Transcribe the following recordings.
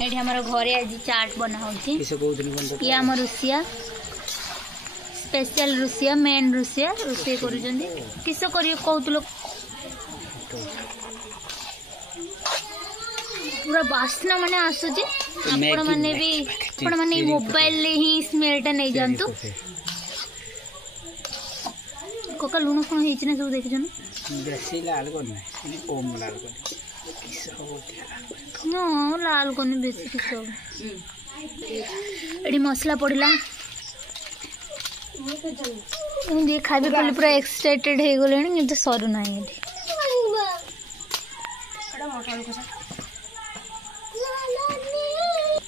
ये हमारे घरे आज चाट बना होची ये आम रुसिया स्पेशल रुसिया मेन रुसिया रोसे करूछंदी किस करियो कहतलो पूरा बास्ना माने आसुची आपण माने भी आपण माने मोबाइल ले ही स्मेलटा नै जानतु कोका लुण कोन हेछि ना सब देखिछन बेसी लाल कोन नै ओम लाल कोन किस हो नो लाल कोन बेसी किस हो एडी मसला पड़िला ये खाबे पले पूरा एक्साइटेड हे गलेनी किंतु सरू नाही एडी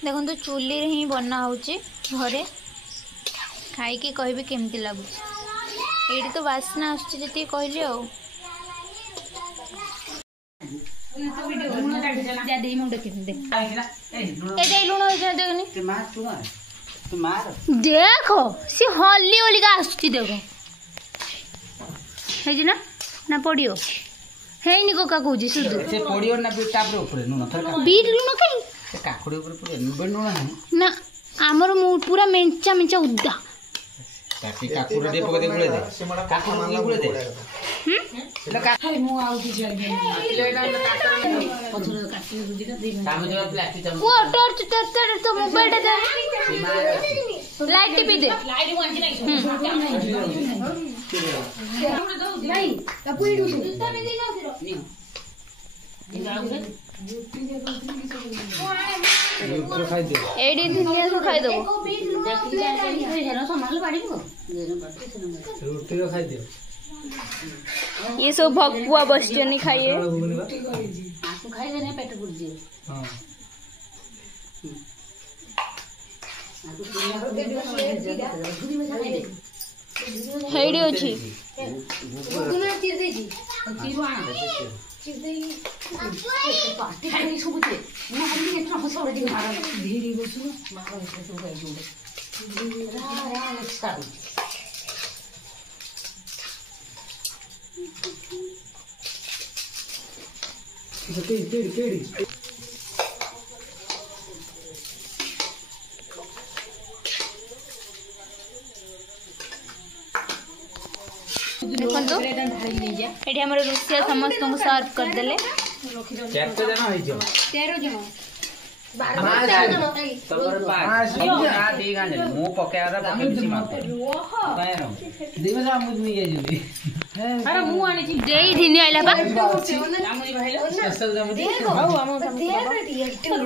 देखो तो चूली रे ही बना होची घरे खाई के कहबे केमती लागुची एडी तो वासना आछी जति कहली आ जा दे मुंड के दे ए दे लुण हो जा देखनी ते मार तू मार देखो सी हल्ली ओली का आछी देखो हे जी ना पड़ियो हे नी कोका कहूजी सुदु से पड़ियो ना बीट टाप रे ऊपर नुन थर बीट लुण कई से काकुड़ी ऊपर पूरे नुन नुन ना हमर पूरा मेंचा मेंचा उद्दा काटी काकुड़ी दे पके दे गुले दे काकुड़ी गुले दे ले का हाय मु आउ की जा ले ना पथर काटी रुजी का दे काम जो प्लास्टिक चम वो टॉर्च तर तो मोबाइल दे लाइट टिपी दे लाइट वांची नहीं कापुई दो जूता में दे जाओ फिर एडी दुनिया को खाई दो रोटी खाई दे ये सब भगपुआ बस्टनी खाइए आपको खाई देने पेट फुट जी हां हेडी अछि गुना चिर दे जी चिर आना चिर दे पार्टी खाई सब दे ना हल्ली इतना फसोड़ दी मारा धीरे बसु मारा सब खाई जोड़े रा स्टार्ट केड़ी देखो ये हमर रुसिया समस्त को सर्व कर देले केते जन होई जो 13 जन 12 तमर पास ना दे गाने मु पके आदा पके दिसी मार काय रो दिवस आमुद मी गेजुली अरे मु आनी छी देई थिनी आइला बा आमुदी भाईला स्पेशल जामुदी हाउ आम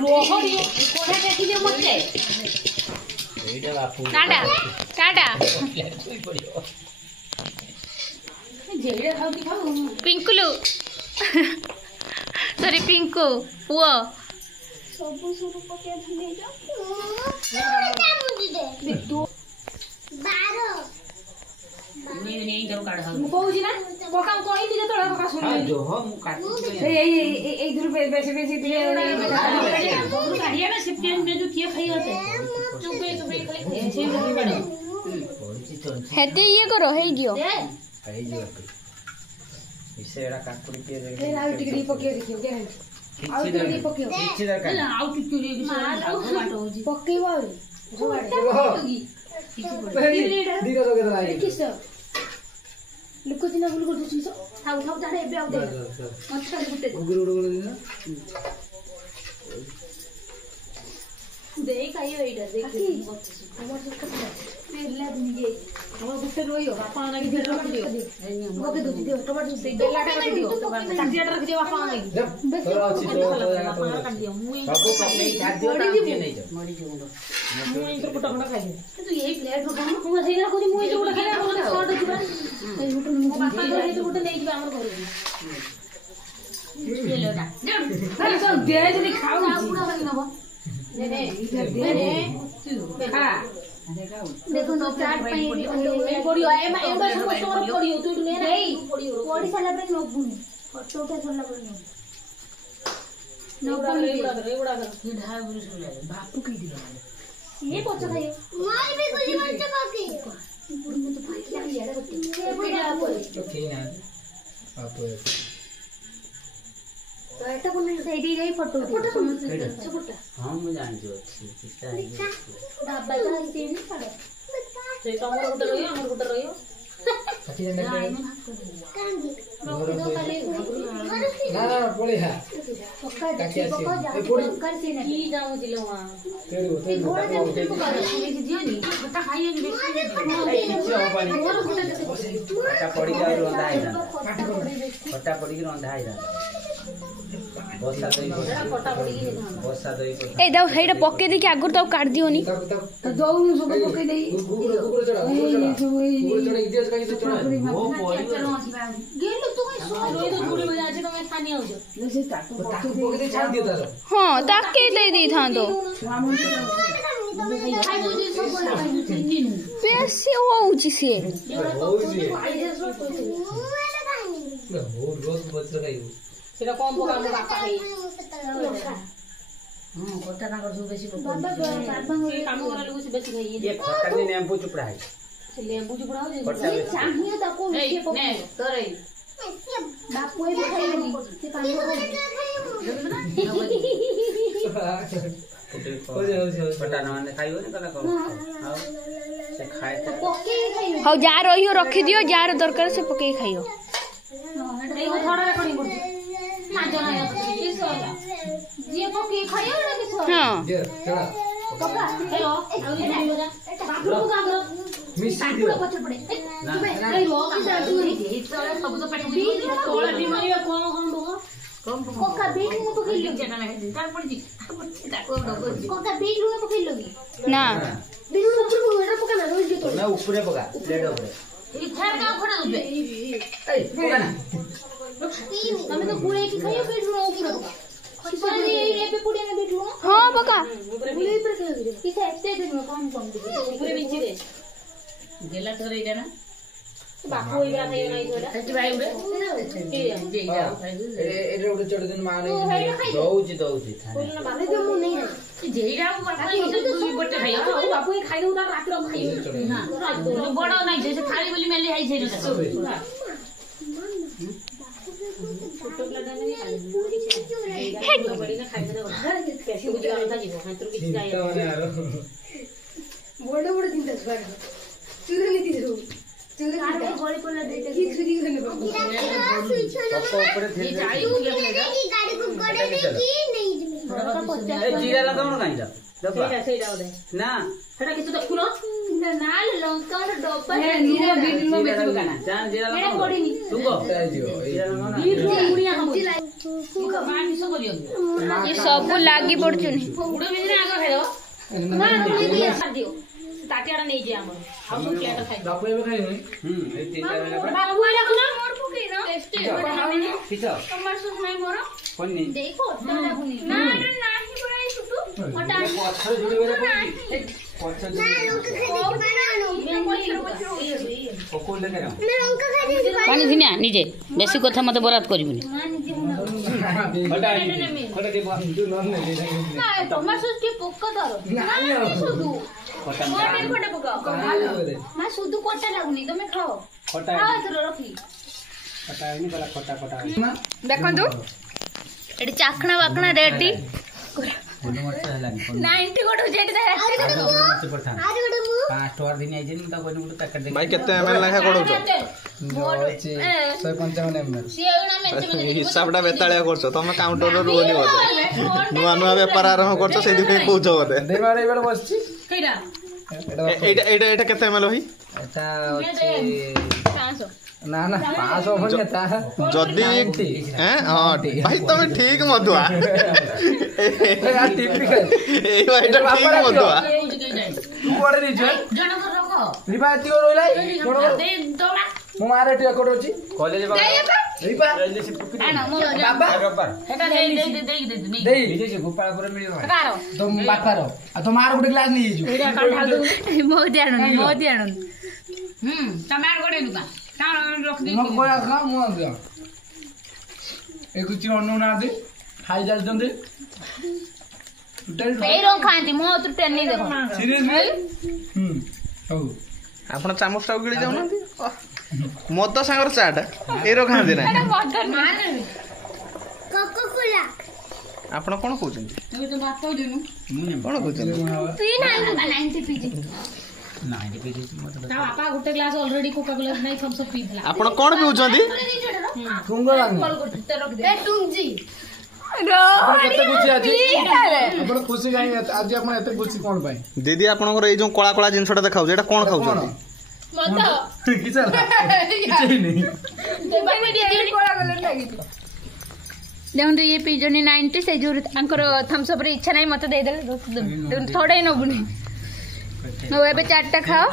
रोह कोठा देखि जे मते एटा बापू टाटा टाटा सोई पड़ियो जेड़ा खाऊ की खाऊ पिंकुलू सॉरी पिंकू पुओ सब सुरु पके धने जा दे दो 12 नहीं करो काढ मु कहूजी ना कोका कहि दिले तोरा कोका सुन हां जो हो मु काटी ए धुर बेसे दिले काढिया ना सिप्टेन में जो किए खाई होते चुपे खाई ऐसे ही पड़ो हेते ये करो हे गियो आई जो इसे एड़ा काकुड़ी के दे ए आउ टिकड़ी पके देखियो गारंटी आउ टिकड़ी पके किछि दरकार आउ टिकड़ी के से बाटो होजी पकेवा रे दिगा दोगे तो आई किस लुको दिना बुल कर दछि सो थाउ जाने एबे आउ दे मच्छर गुटे गुगुर उड़ दिना दे कायो एटा देख हमर सब कपड़ा पेला दिन जे हमर गुटे रोइयो बापा ना के रख दियो ओके दो दियो टमाटर से बेलाटा रख दियो सब्जिया रख दियो बापा ना तोरा अछि तो काट दियो मुई सब पके खाद्य काम के नहीं जो मरी जो मुई इधर कोटा कोटा खाइ तू यही प्लेट रखा ना मुई सेला कोनी मुई कोटा खाइ कोटा शॉर्ट दिबा ए होटल मु बापा करे तो होटल नहीं हमर घर ये लेटा अरे तो दे जदी खाऊ ना पूरा बनी नबो ने इधर दे हां देखो तो चाट पे पड़ियो एमा सब स्टोर पड़ियो तू ने नहीं पड़ी साला पे नो फोटो उठा सरला पर नो पड़ी रेगुड़ा कर ये ढाल बुरी सुन ले बापू की दिया ये पोचा खाइयो मार भी गुली मत पाके पूरी में तो फाइट लगी यार बच्चे तो ठीक है आप तो ऐसा कोन नहीं दे गई फोटो हां ମୁଁ ଜାଣିଛୁ ଅଛି ପିତା ହେଇକି ବାବା ତ ଆସିନି ଛାଡ ସେ ତମର ଗୋଟେ ରହିବ ଆମର ଗୋଟେ ରହିବ ଖଟା ପଡିକି ରନ୍ଧା ହେଇଥାନ୍ତା ବର୍ଷା ଦହି ए दाऊ हेडा पके देखि आगुर ताऊ काट दियोनी दौनु सब पके देई गेलो तू कहीं सो रोई तो गुड़ी में जाचे तमे खानी आउजो से ताको पके दे छाड़ दियो तारो हां ताके दे दी थांदो बेसी होउची से रोज बच्चा खाइबो सेटा कम पका हम बापा खाई हां कोटा ना कर बेसी बाबा से काम करा लोग से बेसी खाई ये खट्टा ने नींबू चुपड़ा है से लेंबू चुपड़ा हो जे चाहिए ताको ए ने तोरे बापू ही खाइबनी से काम खट्टा न माने खाइबो ने कला को हां से खाए पके खाइबे हाउ जा रहियो रखि दियो जार दरकार से पके खाइयो नहीं वो थोड़ा रेकॉर्डिंग कर ना जाना है किस वाला जे पके खाइयो ना किस हां जे चला पका हेलो आउ ये बोला बापू को काम करो मिसी दियो पछे पड़े ना ए रो की जातु नहीं इतने सब तो पेट भी तोला बीमारी में कौन कौन होगा कोका बीट में पके लो चना लगे तार पड़ जी ताको डोगो कोका बीट में पके लोगी ना बीट में ऊपर को एटा पका ना रोज जो मैं ऊपर पका प्लेट ऊपर ये थार का खड़ा हो बे ए पका ना हमें तो पूरे की खाइयो बीट में ऊपर पका पर ये पे पूरे में बीट में हां पका पूरे ऊपर के किसे एते दिन में कम कम दे पूरे बीच दे गेला तोरे इडा ना बापू इबरा खाइयो नहीं तोरा सच्ची भाई उड़े के जे जाओ ए रोड चढ़ दिन माने दौजी दौजी बोल ना बाले जो मु नहीं है जेईरा बापू तू बटे खाइयो बापू खाइ दउ तार रात रो खाइयो ना बडो नहीं जे से खाली बोली मेले आई जे छोटो लगा नहीं खाली बड़ी ना खाइ दे कैसे बुझ गया जीवो हां तो किछ जाय बड़े बड़े चिंता कर चुरे नीति रो चुरे आरे गोली पल्ला देते की चुरी करने बाबू ऊपर थे ये जाई बुझे लेगा गाड़ी बुक करे की नहीं ए जीरा लगाओ ना काई देखो सेटा दे ना सेटा किछ देखुनो नाल लंका डब्बा है नीरा बीट में बेच बगाना जान जीरा मेरा लगाओ पड़ी नहीं तुमको जीरा लगाओ ना बीट में गुड़िया हम मुका मानी सो करियो ये सब लागी पड़चुनी उड़े बिजने आगे खाइयो ना नहीं दिए कर दियो ताटियाडा नहीं जे हमर हाउ सब प्लेट खाइ बापू ये खाई नहीं ए तीनटा वाला बाबू ये रखना मोर फुके ना टेस्टी किछो टमाटर सॉस नहीं मोर कोन नहीं देखो ना बुनी ना नाही बड़ाई छुटू हटा पत्थर जुड़ी वाला पत्थर जुड़ी पकोल लेके ना पानी दिना निजे बेसी कथा मते बरात करबिनी हटा दे ना टमाटर सॉस के पक्का दारो ना सुदू खटा मोटे फटे पकाओ ना सुदू कोटा लागुनी तुम खाओ खटा खाओ तो रखी खटा नहीं वाला खटा खटा देखंतु एडी चाखना वाकना रेडी कोन मरचा हलानी 90 गोटो जेटी दे मरचा पठा आज गोटे मु 5 टोर दिन आइ जिन त कोन गुटे पैकेट दे भाई केते एमएल लाखा कोडौ छ 155 एमएल सिएउना मेचे हिसाबटा बेताळिया करछ तमे काउंटर रो रोनी बोले नुआ नुआ व्यापार आरंभ करछ सेदि पे कहउछ बोले देबारे बेल बसछि केडा एटा केते एमएल भाई एटा अछि 500 ना ना 500 हो नेता जदी हैं हां भाई तमे ठीक मधुआ यार टिपी खाइ ए भाईटा ठीक मधुआ तू कोडे दी छ जण कर रखो रिबाती हो रोइलाई कोन दे दोला मु मारे टिया कोडोछि कॉलेज बा रिबा जल्दी से पुकी आना मो बाबा हेटा दे नहीं देई विजय से गोपाल पर मिलियो कारो तुम बापा रो आ तो मार गुटे ग्लास नहीं जो एडा काढ दो मोदी आणन टमाटर गोडे नुका काण रख दे मो कोया खा मु आ गया एक कुछ अन्नो ना दे खाई जल जंदे टोटल ए रंग खांती मो तो टेन नहीं देखो सीरियसली हो आपण चामचटा गिळी जाऊ ना मद सांगर चाट एरो खांदी ना कोको कोला ଆପଣ କ'ଣ କହୁଛନ୍ତି ତୁ ତ ଭାତ ଦେନୁ କ'ଣ କହୁଛନ୍ତି ପି ନାହିଁ ବାବା 90 ପିଜି ତା ବାପା ଗୋଟେ ଗ୍ଲାସ ଅଲରେଡି କୋକା କୋଲା ନାହିଁ ଥମ୍ସ ଅପ୍ ପିଇଥିଲା ଆପଣ କ'ଣ ପିଉଛନ୍ତି ଏ ଟୁଙ୍ଗଜି କେତେ ଖୁସି ଆଜି ଆପଣ ଖୁସି କାହିଁ ଆଜି ଆପଣ ଏତେ ଖୁସି କ'ଣ ପାଇଁ ଦିଦି ଆପଣଙ୍କର ଏଇ ଯୋଉ କଳା କଳା ଜିନିଷଟା ଦେଖାଉଛି ଏଇଟା କ'ଣ ଖାଉଛନ୍ତି କିଛି ହେଇନି ଦେଖନ୍ତୁ ଇଏ ପିଇଛନ୍ତି 90 ସେ ଯୋଉ ତାଙ୍କର ଥମ୍ସ ଅପ୍ ରେ ଇଚ୍ଛା ନାହିଁ ମତେ ଦେଇଦେଲେ ଥୋଡ଼େ ନବୁନି ହଉ ଏବେ 4ଟା ଖାଅ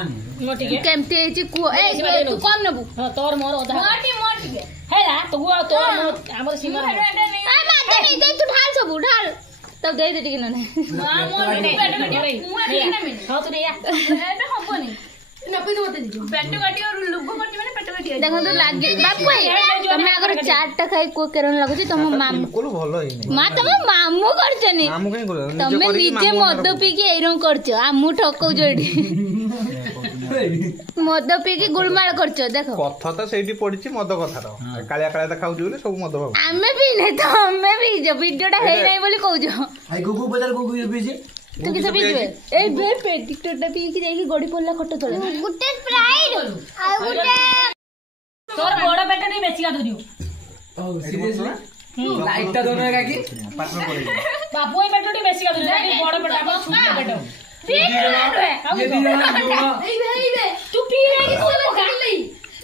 କେମିତି ହେଇଛି କୁହ ଏ ତୁ କମ୍ ନେବୁ ତୋର ମୋର ଅଧା ଟିକେ ହେଲା ତୁ ଆଉ ତୋର ମୋର ଆମର ସୀମା ତୁ ଢାଲ ସବୁ ଢାଲ ତାକୁ ଦେଇଦେ ଟିକେ ନହେଲେ ହବନି ଦେଖନ୍ତୁ ଲାଗେ ବାପୁ ତମେ ଆଗରୁ 4ଟା ଖାଇ କୋଉ କେରଣ ଲାଗୁଛି ତମ ମାମୁଁ ଭଲ ହେଇନି ମା ତମ ମାମୁଁ କରୁଛନି ତମେ ନିଜେ ମଦ ପିଇକି ଏଇରକମ କରୁଛ ଆମକୁ ଠକଉଛ ଏଠି ମଦ ପିଇକି ଗୁଳମାଳ କରୁଛ ଦେଖ କଥା ତ ସେଇଠି ପଡିଛି ମଦ କଥାର କାଳିଆ କାଳିଆ ଦେଖାଉଛି ବୋଲି ସବୁ ମଦ ଭାବୁ ଆମେ ପିଇନେ ତମେ ପିଇଛ ଭିଡିଓଟା ହେଇନାହିଁ ବୋଲି କହୁଛ ତୁ କିଛି ପିଇଯିବେ ଏଇ ବେ ପେଟିକଟା ପିଇକି ଯାଇକି ଗଡି ପଡିଲା ଖଟ ତଳେ ଗୋଟେ ସ୍ପ୍ରାଇଟ୍ ଆଉ ଗୋଟେ ତୋର ବଡ ପେଟ ଟିକେ ବେଶୀ କା ଧରିବ ଲାଇଟଟା ଦଉନ ଏକା କି ବାବୁ ଏ ପେଟ ଟିକେ ବେଶୀ କା ଧରିବ ବଡ ପେଟ ଆମ ଛୋଟ ପେଟ ତୁ ପି ଯାଇକି ସବୁ ଖାଲି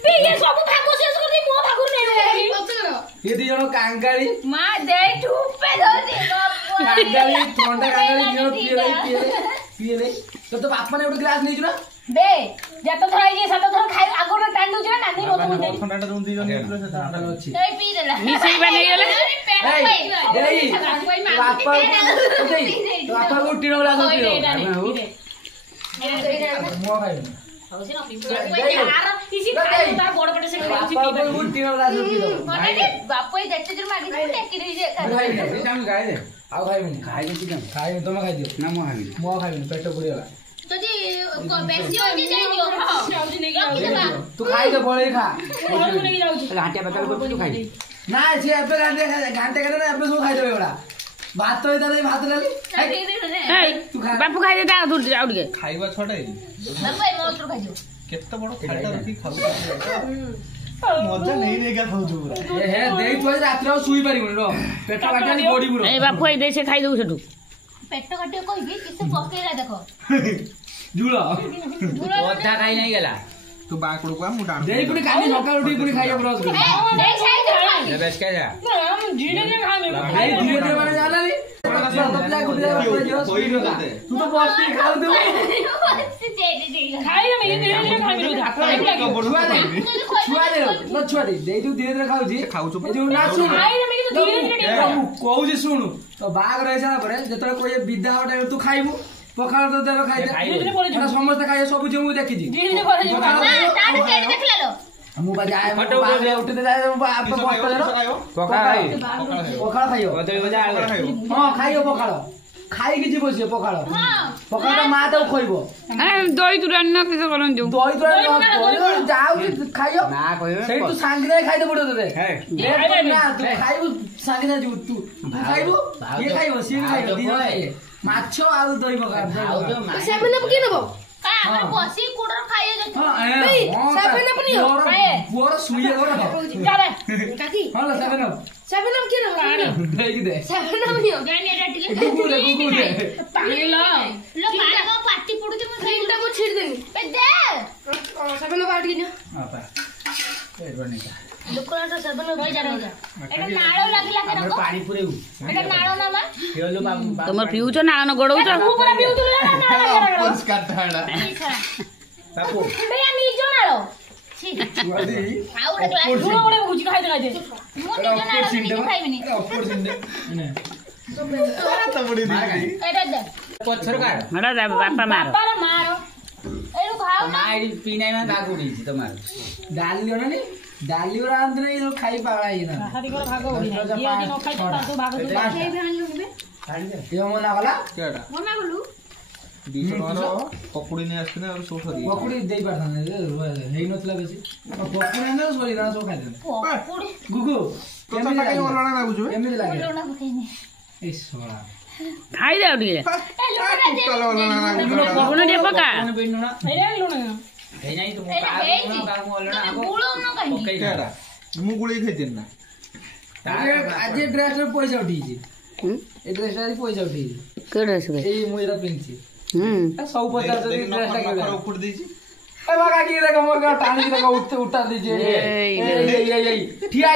ପି ସବୁ ଭାଗ ଶେଷ କରି ମୋ ଭାଗରୁ ନେଇ ଏ ଦି ଜଣ କାଙ୍ଗାଳି ମା ଦେ ଠୁପେ ଧରି କାଙ୍ଗାଳି ଥଣ୍ଡା କାଙ୍ଗାଳି ଦିଅ ପିଏଲେ ତ ବାପା ଗୋଟେ ଗ୍ଲାସ ନେଇଛୁ ନା ବେ ଯେତ ଥର ହେଇଛି ସେତ ଥର ଖାଇ ଆଗରୁ ଟାଣି ଦଉଛି ନା ନାନି ରୋଗ ହଉଛି ଥଣ୍ଡାଟା ଯୋଉ ଦି ଜଣ ନେଇଥିଲେ ସେ ଥଣ୍ଡାଟା ଅଛି ଏଇ ପି ଦେଲା ମିଶେଇବା ନେଇଗଲେ ବାପା ଗୋଟି ଗ୍ଲାସ ମୁଁ ଖାଇବି ବାପୁ ଯେତେ ଜୋର ମାଗିଛି ଟେକି ଦେଇଛି ଆଉ ଖାଇବିନି ଖାଇବି ତମେ ଖାଇଦିଅ ନା ମୁଁ ଖାଇବିନି ମୁଁ ଖାଇବିନି ପେଟ ପୁରିଗଲା ଯଦି ବେଶୀ ହଉଛି ଦେଇଦିଅ ରଖିଦେବା ତୁ ଖାଇଦେ ବଳେଇ ଖା ନେଇକି ଯାଉଛି ଘାଣ୍ଟିଆ ପାତାଳ କରୁଛୁ ତୁ ଖାଇବି ନା ସେ ଏବେ ଘାଣ୍ଟେ ଖାଇଲେ ନା ଏବେ ସବୁ ଖାଇଦେବେ ଏଗୁଡା ଭାତ ହେଇଥାନ୍ତା ଭାତ ଡାଲି ତୁ ଖା ବାପୁ ଖାଇଦେ ତା ଦୂର ଆଉ ଟିକେ ଖାଇବା ଛଡା ବାପୁ ଏଇ ମନ୍ତ୍ର ଖାଇଯିବ କେତେ ବଡ ଖାଇଟା ରଖି ଖାଉଛୁ ମଜା ନେଇ ନେଇକା ଖାଉଛୁ ପୁରା ହେ ଦେଇ ତୁ ରାତିରେ ଆଉ ଶୋଇ ପାରିବୁନି ର ପେଟ କାଟି ବଡି ବୁଡ ଏ ବାପୁ ଏଇ ଦେ ସେ ଖାଇଦଉ ସେଠୁ ପେଟ କାଟିବ କହିବି କିଛି ପକେଇଲା ଦେଖ ଝୁଳ ଅଧା ଖାଇ ନାହିଁ ଗଲା ତୁ ବାକୁଡକୁ ଆ ମୁଁ ଡାଣ ଦେଇ ପୁଣି କାଲି ସକାଳୁ ଉଠି ପୁଣି ଖାଇବା ବ୍ରସ୍ କରି ଦେଇ ସାଇଜ ବେଶ ଖାଇ ଯା ଧୀରେ ଧୀରେ ଖାଇବେ ଭାଇ ଧୀରେ ଧୀରେ ମାନେ ଜାଣିଲି ତୁ ତ ବସି ଖାଉଥିବୁ ଛୁଆ ଦେଇ ତୁ ଧୀରେ ଧୀରେ ଖାଉଛି କହୁଛି ଶୁଣୁ ତ ବାହାଘର ହେଇସାରିଲା ପରେ ଯେତେବେଳେ କହିବେ ବିଦା ହବ ଟାଇମ୍ ତୁ ଖାଇବୁ ପଖାଳ ତ ଦେବେ ଖାଇଦେ ସମସ୍ତେ ଖାଇବେ ସବୁ ଝିଅ ମୁଁ ଦେଖିଛି ମୁଁ ବା ଯାଏ ଉଠିତେ ଯାଏ ପଖାଳ ଖାଇବ ହଁ ଖାଇବ ପଖାଳ ଖାଇକି ଯିବ ସିଏ ପଖାଳ ପଖାଳ ମା ତାକୁ ଖୋଇବ ଦହି ତୁରାଣି ନା କିସ କରନ୍ତି ଦହି ଯାଉଛି ଖାଇବ ସେଇ ତୁ ସାଙ୍ଗେ ଖାଇତେ ପଡିବ ତତେ ନା ତୁ ଖାଇବୁ ସାଙ୍ଗେ ଯିବୁ ତୁ ଖାଇବୁ ଇଏ ଖାଇବ ସିଏ ବି ଖାଇବ ଦି ଜଣ ଖାଇବେ ମାଛ ଆଉ ଦହି ପଖାଳ କିଏ ନବ ବସି କୁଡର ଖାଇବା ପୁଅର ଶୁଇଏ ହଁ ପାଟି ପଡୁଛି ମୁଁ ଛିଡିଦେବି ତମର ପିଉଛ ନାଳ ଗୋଡଉଛ ବାପା ମାର ପି ନାହିଁ ମାନେ ବାଘ ଉଡେଇଛି ତମାର ଡାଲି ଅନାନି ଡାଲି ଗୁରା ଆନ୍ଧ୍ରେ ଖାଇ ପାଗଳା ହେଇଗଲା ମନା କଲା ପକୁଡି ନେଇ ଆସିଥିଲେ ଆଉ ସବୁ ସରି ପକୁଡି ଦେଇ ପାରିଥାନ୍ତେ ହେଇନଥିଲା ବେଶୀ ପକୁଡି ଆଣିଲେ ସରିଗଲା ସବୁ ଖାଇଦେଲେ ଗୁଗୁ କେମିତି ଲାଗେ ଖାଇ ଦେ ଆଉ ଟିକେ ଲୁଣ ଟିକେ ପକା ମୁଁ ଗୁଳି ଖାଇଥିଲି ନା ଆଜି ଡ୍ରେସ ପଇସା ଉଠିଛି ଏ ଡ୍ରେସ ପଇସା ଉଠିଛି ଏଇ ମୁଁ ଏଇଟା ପିନ୍ଧିଛି ସବୁ ପଚାରୁଛନ୍ତି ଡ୍ରେସଟା ଉପର ଦେଇଛି ଉଠା ଦେଇଛି ଠିଆ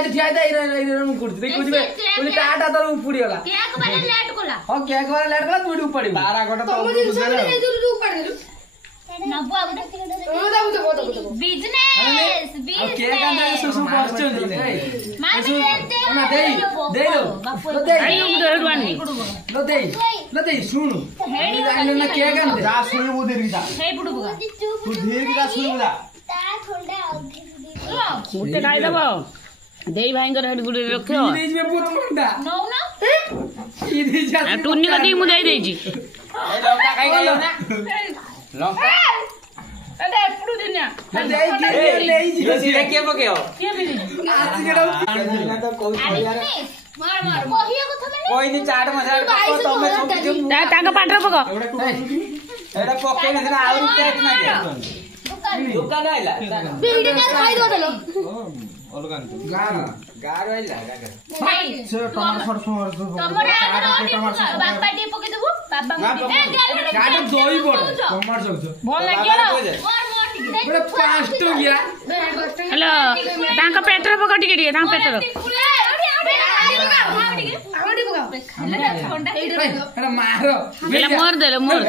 ଟା ତୋର ଉପୁଡିଗଲା ହଁ କେକ୍ ବାଲା ଲେଟ୍ କଲା ତୁ ଏଠି ଉପାଡିବୁ ଶୁଣୁ କେକ୍ ଗୋଟେ ଖାଇଦବ ଦେଇ ଭାଇଙ୍କର ହେଠି ଗୁଡେ ରଖିବ ଟୁନି କତିକି ମୁଁ ଦେଇଦେଇଛି ତାଙ୍କ ପାଟିରେ ପକ ହ୍ୟାଲୋ ତାଙ୍କ ପେଟରେ ପକ ଟିକେ ଟିକେ ତାଙ୍କ ପେଟରେ मोर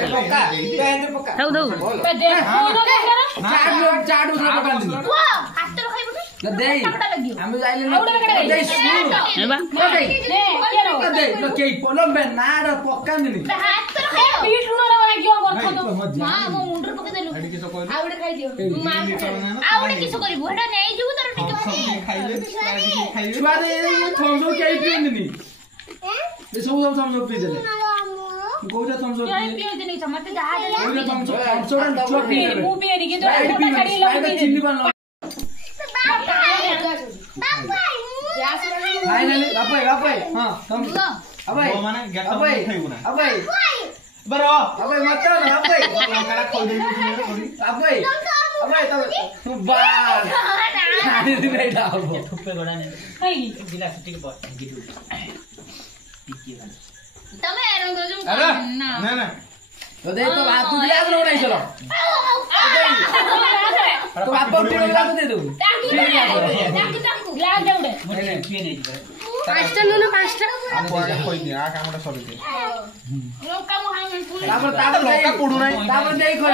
दे तो आप दे दो पांचटा नो ना पांचटा कोई नहीं आ कामटा सरी दे लोका तापर तापर लोका पडू नाही तापर देई खय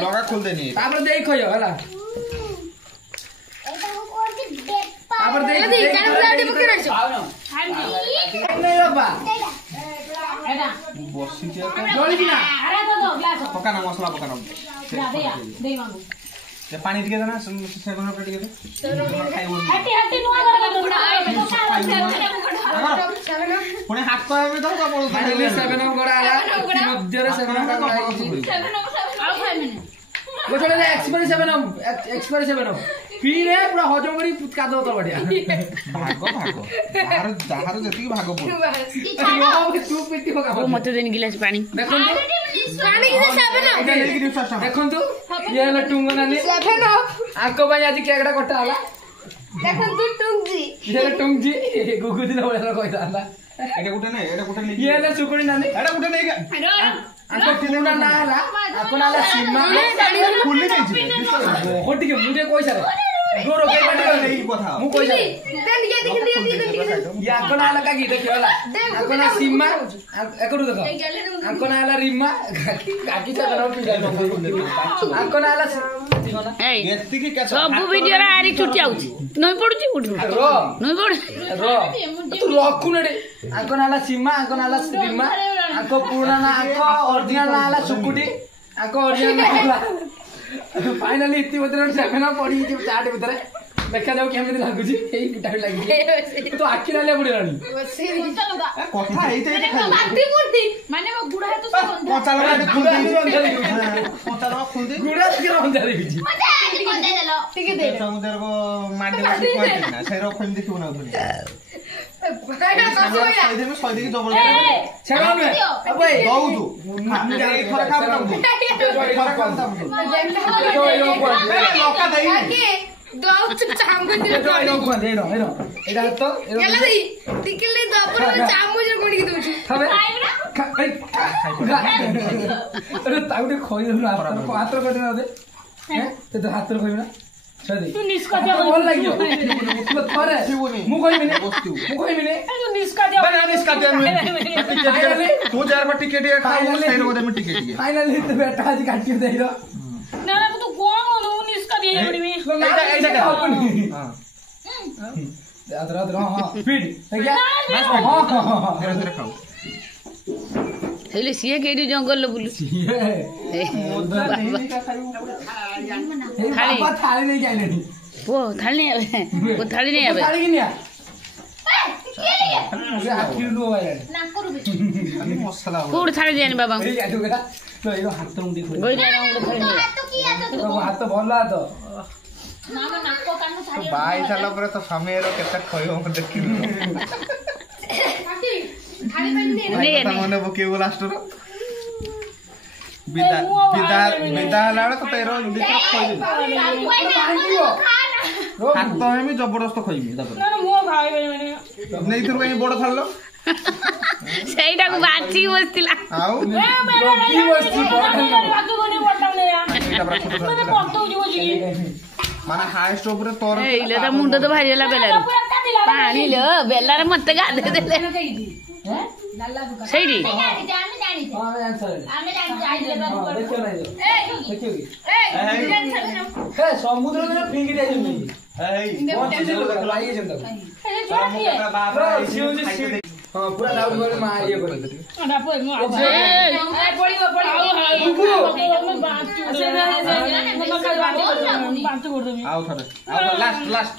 लोका खोल देनी तापर देई खय हला तापर देई चार लाडी पकड़ रछ नहीं बाबा एडा बसी जे जोली बिना अरे दो ग्लास पका ना मसला पका ना दे मांगू ये पानी दिके देना सेवन पे दिके दे हट्टी नुआ पुणे हाथ को में दो बोल फाइनली सेवन गडा आला मध्य रे सेवन गडा आउ खाइमिनी गोटले एक्सपायरी सेवन पी रे पूरा हजम करी का दो तो बढ़िया भागो जहार जति भागो पड़ तू पीती होगा ओ मत देन गिलास पानी देखो पानी के सेवन देखो तो ये ला टुंगना ने सेवन आको भाई आज केकड़ा कटा हला देखो तू टुंगजी ये टुंगजी गुगु दिन बोला कहता हला एटा गुटे नहीं ये ला सुकुड़ी नानी एटा गुटे नहीं आको तिनुना ना हला आको नाला सीमा खुली नहीं छी होटी के मुझे कोई सारे गोरो के बाटे नहीं कथा मु कोई सारे देन ये देख या आको नाला का गीत केला आको ना सीमा एकडू देखो आको नाला रीमा काकी से बनाओ पी आको नाला एत्ती की सब वीडियो रा आरी छुटी आउची नई पडुची उठ रो नई पड रो तू रखु नडे आको नाला सीमा आको नाला रीमा आको पूर्ण ना आको ओरिजिनल नाला सुकुटी आको ओरिजिनल फाइनली इति बदर सेवन पड़ी जे चाट भीतर देखा जाऊ केमिति लागुची एई टाइम लागि तो आखि नाले पड़ी रानी कथा हेते माटी मुटी माने वो गुडा है तो पचा लगा गुडा खुंदी गुडा के अंधारे बिची मजा आली कोन देलो ठीक है दे समुद्र को माटी कोन ना सेरो खोम देखियो ना କହିଦେବି କହିଦେଇକି ଜବରଦସ୍ତି ଛେଡ଼ା ନୁହେଁ ଦଉଛୁ ଆମେ ଯାଇ ଥରେ ଖାବୁ ତାକୁ ଲଙ୍କା ଦେଇନି ଦଉଛୁ ଚାମଚ ଏଇଟା ହାତ ଟିକିଲି ଦବର ଚାମଚ କୋଣିକି ଦଉଛୁ ତାକୁ ଟିକେ ଖୋଇଦେଲୁ ହାତରେ କରିଦେନା ବୋଧେ ହାତରେ ଖୋଇବି ନା ଭଲ ଲାଗିବ ଥରେ ମୁଁ କହିବିନି ତୁ ଯାର ଟିକେ ଟିକେ ଖାଇବୁ ସେଇର ବୋଧେ ମୁଁ ଟିକେ ଟିକେ ଫାଇନାଲି ବେଟା ଆଜି କାଟି ଦେଇର ନା ତୁ କଣ ମୁଁ ନିଷ୍କା ଦେଇ ପଡ଼ିବି ଏଇଟା ହବନି ହଁ ସ୍ପିଡ ଖାଉ ହେଲେ ସିଏ କେଇଠି ଜଙ୍ଗଲ ବୁଲୁଛି ଥାଳି ନେଇକି ଆଇଲେଣି ପୁଅ ଥାଳି ନେଇ ଥାଳି ନେଇ ଆବେ ଥାଳି କି ନିଆ ଆଖିରୁ ଲୁହ ବାହାରିଲାଣି ମସଲା କୋଉଠି ଥାଳି ଦିଆନି ବାବାଙ୍କୁ ହାତ ମୁଣ୍ଡି ଥାଳି ହାତ ଭଲ ହାତ ବାହା ହେଇ ସାରିଲା ପରେ ତ ସ୍ୱାମୀର କେତେ ଖଇବ ମୁଁ ଦେଖିବି ମନେ ପକେଇବୁ ଲାଷ୍ଟର ବିଦା ହେଲା ବେଳେ ତ ତେର ହାତ ହେମି ଜବରଦସ୍ତ ଖଇବି ତାପରେ ନେଇଥିରୁ କାହିଁ ବଡ ଥାଳିଲ ସେଇଟାକୁ ବାଛିକି ବସିଥିଲା ଆଉ ମାନେ ହାଇଷ୍ଟ ଉପରେ ତୋର ଏଇଲେ ତା ମୁଣ୍ଡ ତ ଭାରି ହେଲା ବେଲାରେ ପାଣି ଲୋ ବେଲାରେ ମତେ ଗାଧେଇ ଦେଲେ ସେଇଠି ସମୁଦ୍ର ଫିଙ୍ଗି ଯାଇଛନ୍ତି ପୁରା ଡାଉଟ କରି ମା ଇଏ କରି ଲାଷ୍ଟ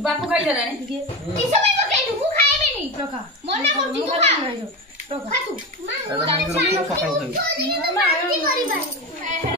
ବାପୁ ଖାଇଦେଲାଣି ମନା କରୁଛି ତୁ ଖା ତୁ ସକାଳୁ ଖାଇବି